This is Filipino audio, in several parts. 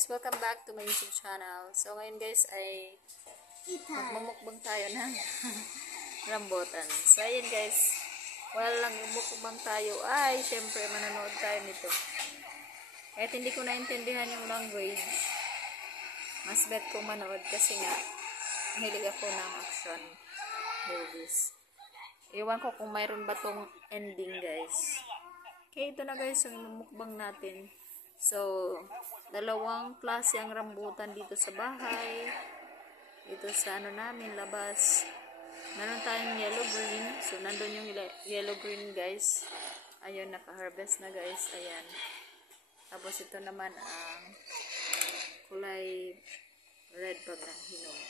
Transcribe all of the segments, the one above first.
guys, welcome back to my YouTube channel. So ngayon guys ay magmumukbang tayo ng rambutan. So ayun guys, while lang mukbang tayo ay syempre manonood tayo nito. Kahit hindi ko naintindihan yung language, mas bet kong manood kasi nga mahilig ako ng action movies. Iwan ko kung mayroon ba tong ending guys. Okay, ito na guys yung mukbang natin. So, dalawang klase ang rambutan dito sa bahay. Dito sa ano namin, labas. Meron tayong yellow green. So, nandun yung yellow green guys. Ayun, naka-harvest na guys. Ayan. Tapos ito naman ang kulay red pag hinog.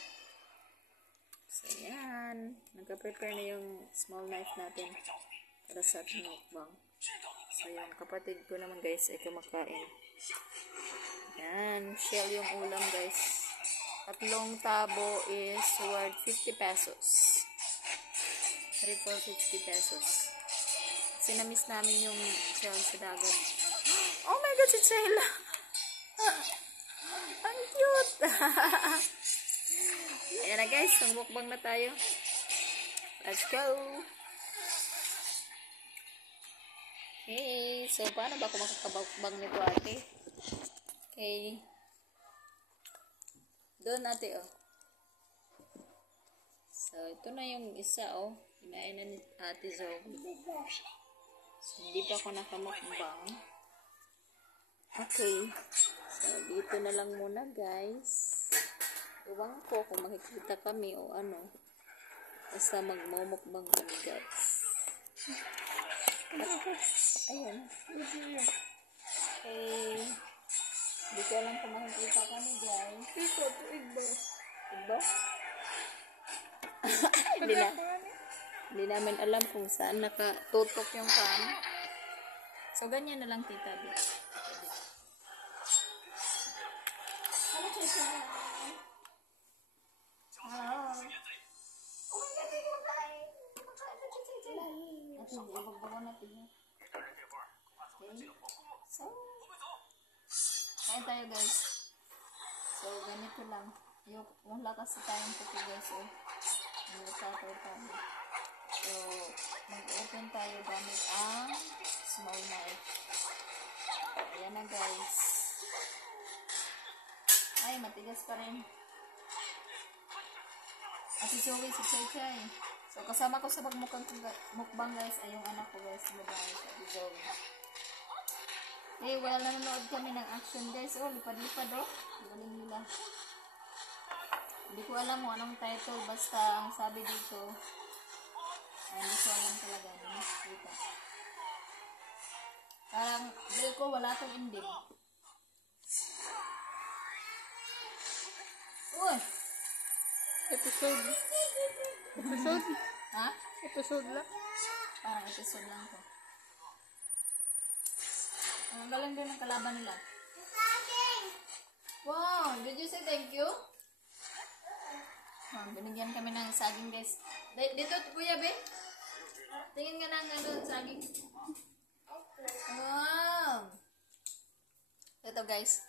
So, ayan. Nagka-prepare na yung small knife natin para sa ating mukbang. So, yung kapatid ko naman guys ay kumakain. Yan, shell yung ulam guys. Tatlong tabo is worth 50 pesos. 3 for 50 pesos. Sinamiss namin yung shell sa dagat. Oh my god, si Chela! Ang cute! Ayan na guys, mukbang na tayo. Let's go! Okay, so paano ba ako makakabakbang nito ate? Okay. Doon ate oh. So, ito na yung isa oh. Kinain na ni ate Zoe. So, hindi pa ako nakamukbang. Okay. So, dito na lang muna guys. Iwan ko kung makikita kami o ano. Basta magmumukbang kami guys. Ayan. Okay. Hindi ko alam kung makikita kami guys. Ito, iba. Iba? Hindi namin alam kung saan nakatutok yung cam. So, ganyan na lang tita. Kain tayo guys. So, ganito lang. Wala kasi tayong puti guys. Nagtatay tayo. So, mag-open tayo gamit ang small knife. Ayan na guys. Ay, matigas pa rin. Ate Zoe, si Chay Chay. So, kasama ko sa mukbang guys ay yung anak ko guys. Babae, Ate Zoe. Eh, wala nanonood kami ng action guys. Oh, lipad-lipad oh. Galing nila. Hindi ko alam kung anong title. Basta ang sabi dito. Ay, hindi ko alam talaga. Dito. Parang, dito ko wala itong ending. Uy! Episode. Episode? Ha? Episode lang. Parang episode lang to. Ang galing din ang kalaban nila. Wow! Did you say thank you? Binigyan kami ng saging guys. Dito kuya be? Tingin nga ng saging. Wow! Ito guys.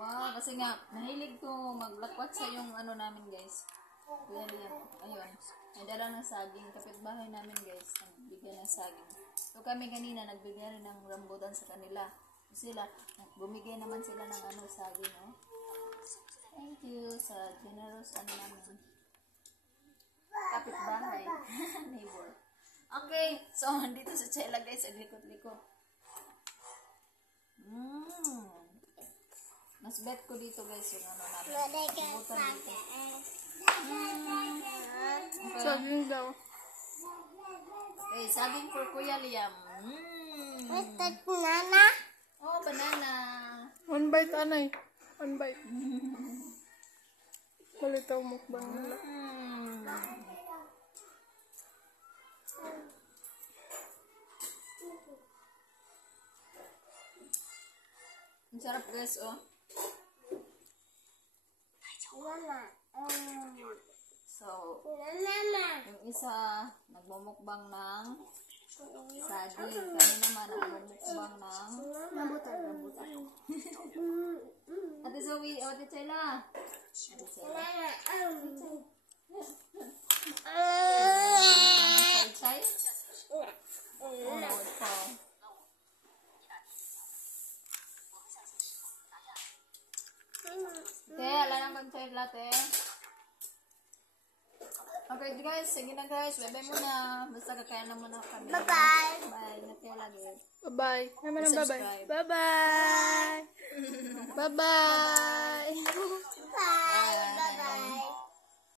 Wow! Kasi nga, nahilig ko maglakwat sa yung ano namin guys. Kuya Liam. Ayun. May dala ng saging. Kapitbahay namin guys. Nagbigyan ng saging. So kami kanina nagbigay rin ng rambutan sa kanila. Sila, bumigay naman sila ng ano, saging, oh. Thank you sa generous ano namin. Kapitbahay. Neighbor. Okay, so dito sa Chela guys, ang likot-likot. Mas bet ko dito guys yung ano namin. Rambutan dito. Okay. Saging daw. Okay, saging for Kuya Liam. Banana. Oh, banana. One bite, anay. One bite. Malitaw mukbang nila. Ang sarap guys, oh. So, yung isa, nagmumukbang ng saging. Kami naman, nagmumukbang ng rambutan. Zoe, o, di Chela. Chay? Oh, nawad pa. Te, ala nang mag-chay latte. Okay guys, sige na guys. Bye-bye muna. Basta kakaya na muna kami. Bye-bye. Bye. Nataya lagi. Bye-bye. Naman ang bye-bye. Subscribe. Bye-bye. Bye-bye. Bye. Bye-bye.